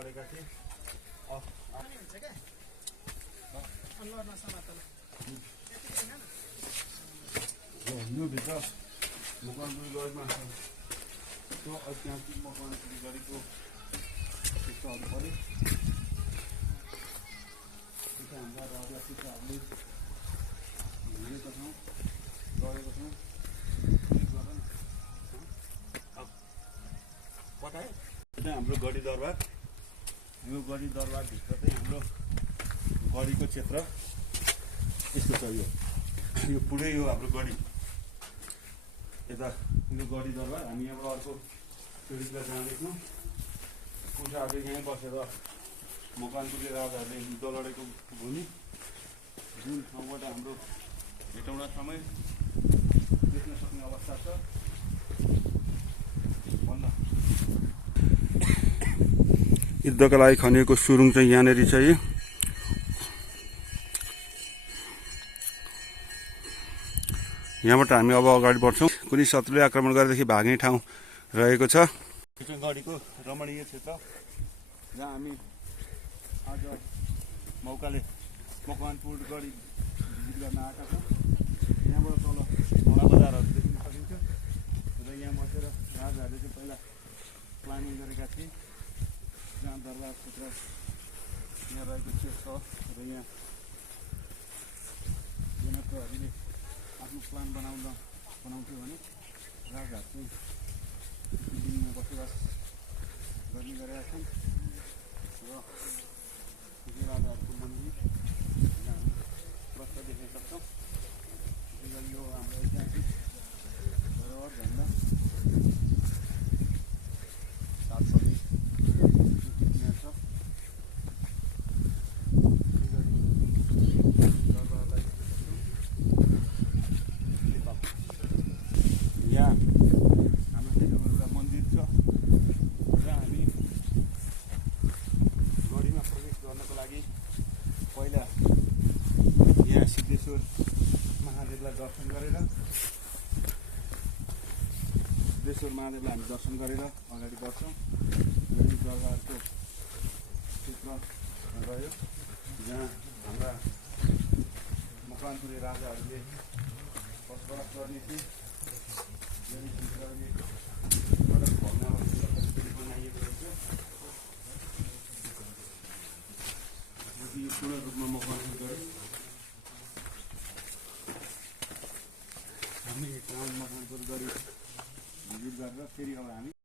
गरेका थिए। यो भित्र मकवानपुर गढीमा त्यो ऐतिहासिक मकवानपुर गढीको चित्रहरू पनि हाम्रा राजा सिक्काहरूले हिँडेका छौँ, गएको छौँ। हाम्रो गढी दरबार, यो गढी दरबारभित्र चाहिँ हाम्रो गढीको क्षेत्र यस्तो छ। यो पुरै यो हाम्रो गढी यता यो गढी दरबार। हामी यहाँबाट अर्को टुरिस्टलाई जाँदैछौँ। पुर्खाहरूले यहीँ बसेर मकवानपुरले राजाहरूले युद्ध लडेको भूमि, जुन ठाउँबाट हाम्रो हेटौँडा समय देख्न सक्ने अवस्था छ। युद्धका लागि खनिएको सुरुङ चाहिँ यहाँनिर छ। यहाँबाट हामी अब अगाडि बढ्छौँ। कुनै शत्रुले आक्रमण गरेदेखि भाग्ने ठाउँ रहेको छ। गढीको रमणीय क्षेत्र जहाँ हामी आज मौकाले मकवानपुर गढी भिजिट गर्न आएका छौँ। यहाँबाट तल घोडा बजारहरू देख्न सकिन्छ र यहाँ बसेर राजाहरूले चाहिँ पहिला प्लानिङ गरेका थिए। जहाँ दरबार क्षेत्र यहाँ रहेको छ र यहाँ जनकहरूले आफ्नो प्लान बनाउँथ्यो भने राजाहरू चाहिँ दिनमा बसोबास गर्ने गरेका छन् र राजाहरूको मन्दिर यहाँ हामी प्रष्ट देख्न सक्छौँ। यो हाम्रो ऐतिहासिक धरोहर झन्डा साथसँगै छ। यहाँ हाम्रो चाहिँ एउटा मन्दिर छ जहाँ हामी गढीमा प्रवेश गर्नको लागि पहिला यहाँ सिद्धेश्वर महादेवलाई दर्शन गरेर हामी दर्शन गरेर अगाडि बढ्छौँ। यो दरबारको क्षेत्र रह्यो जहाँ हाम्रा मकवानपुरे राजाहरूले बसोबास गर्ने थिए। बनाइएको रहेछ। यो पूर्ण रूपमा मकवानपुर गढी हामी मकवानपुर गढी भिजिट गरेर फेरि अब हामी